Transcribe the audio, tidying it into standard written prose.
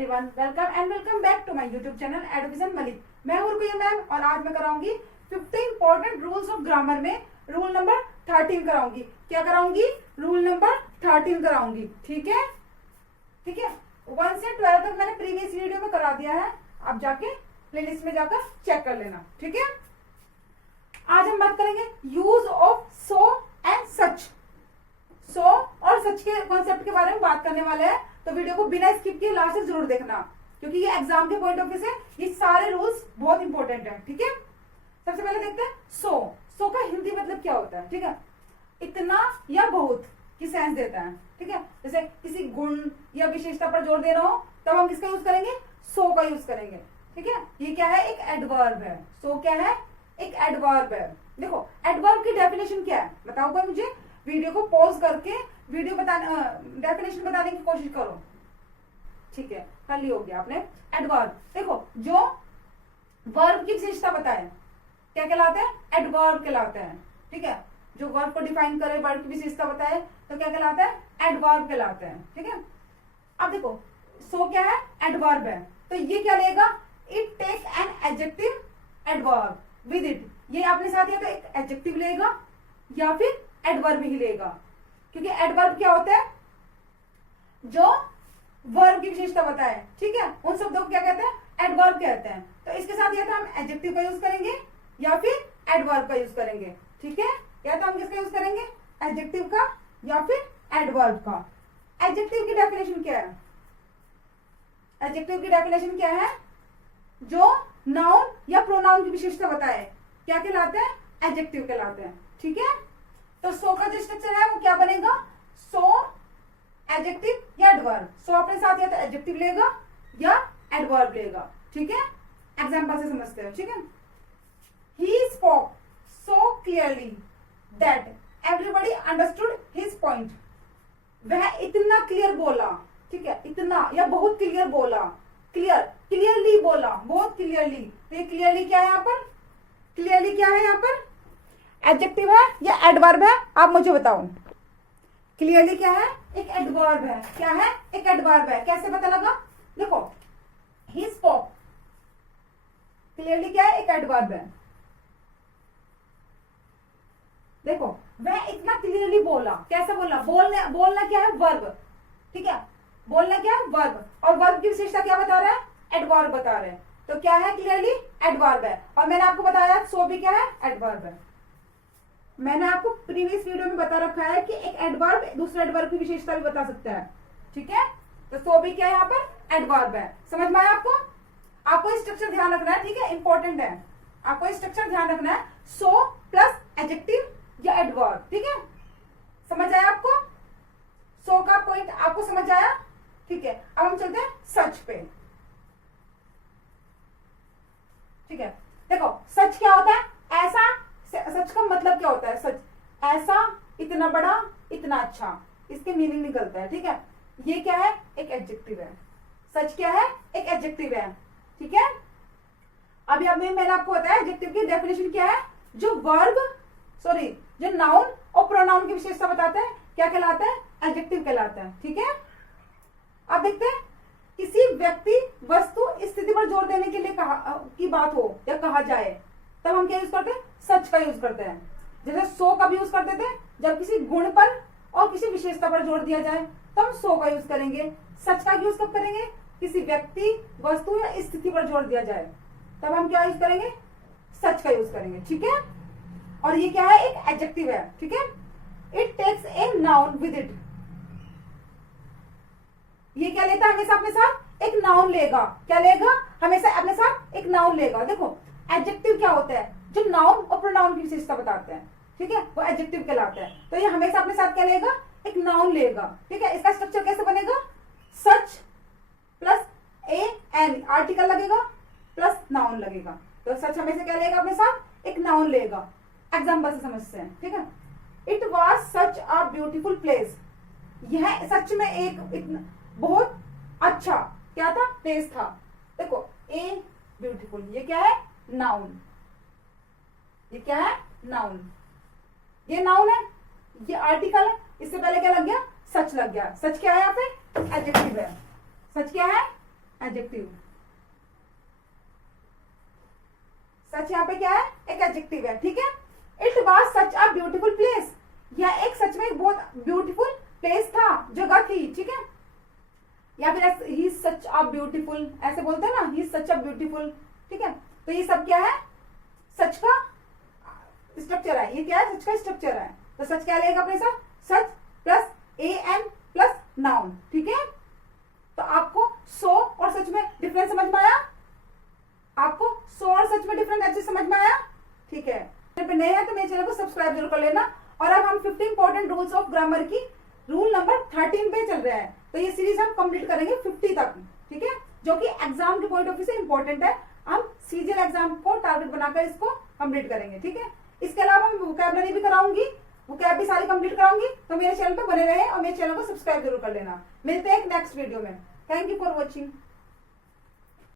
Everyone, welcome and welcome back to my YouTube channel education Malik. मैं हूं Ruqaiya ma'am और आज मैं कराऊंगी 15 इंपॉर्टेंट रूल्स ऑफ ग्रामर में रूल नंबर 13 कराऊंगी। क्या कराऊंगी? Rule number 13 कराऊंगी। ठीक है, ठीक है। 1 से 12 तक मैंने प्रीवियस वीडियो में करा दिया है, आप जाके प्लेलिस्ट में जाकर चेक कर लेना। ठीक है, आज हम बात करेंगे use of so and such. So और सच के कॉन्सेप्ट के बारे में बात करने वाले हैं, तो वीडियो को बिना स्किप किए लास्ट तक जरूर देखना, क्योंकि ये एग्जाम के पॉइंट ऑफ व्यू से ये सारे रूल्स बहुत इंपॉर्टेंट है। ठीक है, सबसे पहले देखते हैं सो। सो का हिंदी मतलब क्या होता है? ठीक है, इतना या बहुत की सेंस देता है। ठीक है, जैसे किसी गुण या विशेषता पर जोर दे रहा हो तब हम किसका यूज करेंगे? सो का यूज करेंगे। ठीक है, ये क्या है? एक एडवर्ब है। सो क्या है? एक एडवर्ब है। देखो एडवर्ब की डेफिनेशन क्या है बताओ कोई मुझे? वीडियो को पॉज करके वीडियो डेफिनेशन बताने की कोशिश करो। ठीक है, कर ली होगी आपने। एडवर्ब देखो, जो वर्ब की विशेषता बताए क्या कहलाते हैं? एडवर्ब कहलाते हैं। ठीक है, जो वर्ब को डिफाइन करे, वर्ब की विशेषता बताए तो क्या कहलाता है? एडवर्ब कहलाते हैं। ठीक है, अब देखो सो क्या है? एडवर्ब है, तो ये क्या लेगा? It take an adjective adverb with it. ये अपने साथ या तो एक एडजेक्टिव लेगा या फिर एडवर्ब ही लेगा, क्योंकि एडवर्ब क्या होता है? जो वर्ब की विशेषता बताए। ठीक है, उन शब्दों को क्या कहते हैं? एडवर्ब कहते हैं। तो इसके साथ या तो हम एडजेक्टिव का यूज करेंगे या फिर एडवर्ब का यूज करेंगे। ठीक है, या तो हम किसका यूज करेंगे? एडजेक्टिव का या फिर एडवर्ब का। एडजेक्टिव की डेफिनेशन क्या है? एडजेक्टिव की डेफिनेशन क्या है? जो नाउन या प्रोनाउन की विशेषता बताए क्या कहलाते हैं? एडजेक्टिव कहलाते हैं। ठीक है, तो सो का जो स्ट्रक्चर है वो क्या बनेगा? सो एडजेक्टिव या एडवर्ब। सो अपने साथ या तो एडजेक्टिव लेगा या एडवर्ब लेगा। ठीक है, एग्जांपल से समझते हैं। ठीक है, he spoke so clearly that everybody understood his point. वह इतना क्लियर बोला। ठीक है, इतना या बहुत क्लियर बोला। क्लियर, क्लियरली बोला, बहुत क्लियरली। तो ये क्लियरली क्या है यहाँ पर? क्लियरली क्या है यहाँ पर? एडजेक्टिव है या एडवर्ब है? आप मुझे बताओ। क्लियरली क्या है? एक एडवर्ब है। क्या है? एक एडवर्ब है। कैसे पता लगा? देखो ही स्पोक, क्लियरली क्या है? एक एडवर्ब है। देखो वह इतना क्लियरली बोला। कैसे बोला? बोलना क्या है? वर्ब। ठीक है, बोलना क्या है? वर्ब। और वर्ब की विशेषता क्या बता रहा है? एडवर्ब बता रहे हैं। तो क्या है? क्लियरली एडवर्ब है। और मैंने आपको बताया सो भी क्या है? एडवर्ब है। मैंने आपको प्रीवियस वीडियो में बता रखा है कि एक एडवर्ब दूसरे एडवर्ब की विशेषता भी बता सकता है। ठीक है, तो सो भी क्या है? यहाँ पर एडवर्ब है। समझ में आया आपको? आपको स्ट्रक्चर ध्यान रखना है। ठीक है, इंपॉर्टेंट है, आपको स्ट्रक्चर ध्यान रखना है। सो प्लस एडजेक्टिव या एडवर्ब। ठीक है, समझ आया आपको? सो का पॉइंट आपको समझ आया? ठीक है, अब हम चलते हैं सच पे। ठीक है, देखो सच क्या होता है? ऐसा। सच का मतलब क्या होता है? सच ऐसा, इतना बड़ा, इतना अच्छा, इसके मीनिंग निकलता है। ठीक है, ये क्या है? एक एडजेक्टिव है। सच क्या है? एक एडजेक्टिव है। ठीक है, अभी मैंने आपको बताया एडजेक्टिव की डेफिनेशन क्या है? जो जो नाउन और प्रोनाउन की विशेषता बताते हैं क्या कहलाता है? एडजेक्टिव कहलाता है। ठीक है, अब देखते हैं किसी व्यक्ति, वस्तु, स्थिति पर जोर देने के लिए की बात हो या कहा जाए तब हम क्या यूज करते हैं? सच का यूज करते हैं। जैसे सो कब यूज करते थे? जब किसी गुण पर और किसी विशेषता पर जोर दिया जाए तब हम सो का यूज करेंगे। सच का यूज कब करेंगे? किसी व्यक्ति, वस्तु या स्थिति पर जोर दिया जाए तब हम क्या यूज करेंगे? सच का यूज करेंगे। ठीक है, और ये क्या है? एक एडजेक्टिव है। ठीक है, it takes a noun with it. ये क्या लेता है? हमेशा अपने साथ एक नाउन लेगा। क्या लेगा? हमेशा अपने साथ एक नाउन लेगा। देखो एडजेक्टिव क्या होता है? जो नाउन और प्रोनाउन की विशेषता बताते हैं। ठीक है, वो एडजेक्टिव कहलाता है। तो ये हमेशा अपने साथ क्या लेगा? एक नाउन लेगा। ठीक है, इसका स्ट्रक्चर कैसे बनेगा? सच प्लस ए एन, आर्टिकल लगेगा प्लस नाउन लगेगा। तो सच हमेशा क्या लेगा? अपने साथ एक नाउन लेगा। एग्जाम्पल से समझते हैं। ठीक है, it was such a beautiful place. यह सच में एक बहुत अच्छा क्या था? प्लेस था। देखो ए ब्यूटीफुल, ये क्या है? नाउन। ये क्या है? नाउन। ये नाउन है, ये आर्टिकल है। इससे पहले क्या लग गया? सच लग गया। सच क्या है? यहाँ पे एडजेक्टिव है। सच क्या है? एडजेक्टिव। सच यहाँ पे क्या है, एक एडजेक्टिव है, ठीक है। It was such a beautiful place, यह एक सच में एक बहुत ब्यूटीफुल प्लेस था, जगह थी, ठीक है। या फिर ही सच अ ब्यूटीफुल ऐसे बोलते हैं ना, ही सच अ ब्यूटीफुल, ठीक है। तो ये सब क्या है, सच का स्ट्रक्चर है, ये क्या है, सच का स्ट्रक्चर है। तो सच क्या लेगा अपने साथ, सच plus A N plus noun, ठीक है। तो आपको सो और सच में डिफरेंस समझ में आया, आपको सो और सच में डिफरेंस अच्छे समझ में आया, ठीक है। पे नए हैं तो मेरे चैनल को सब्सक्राइब जरूर कर लेना। और अब हम 15 इंपॉर्टेंट रूल्स ऑफ ग्रामर की रूल नंबर 13 पे चल रहे हैं। तो ये सीरीज हम कंप्लीट करेंगे 50 तक, ठीक है, जो कि एग्जाम के पॉइंट ऑफ व्यू से इंपॉर्टेंट है। हम सीजीएल एग्जाम को टारगेट बनाकर इसको कंप्लीट करेंगे, ठीक है। इसके अलावा मैं वोकैबुलरी भी कराऊंगी, वोकैब भी सारी कंप्लीट कराऊंगी। तो मेरे चैनल पे बने रहे और मेरे चैनल को सब्सक्राइब जरूर कर लेना। मिलते हैं एक नेक्स्ट वीडियो में। Thank you for watching.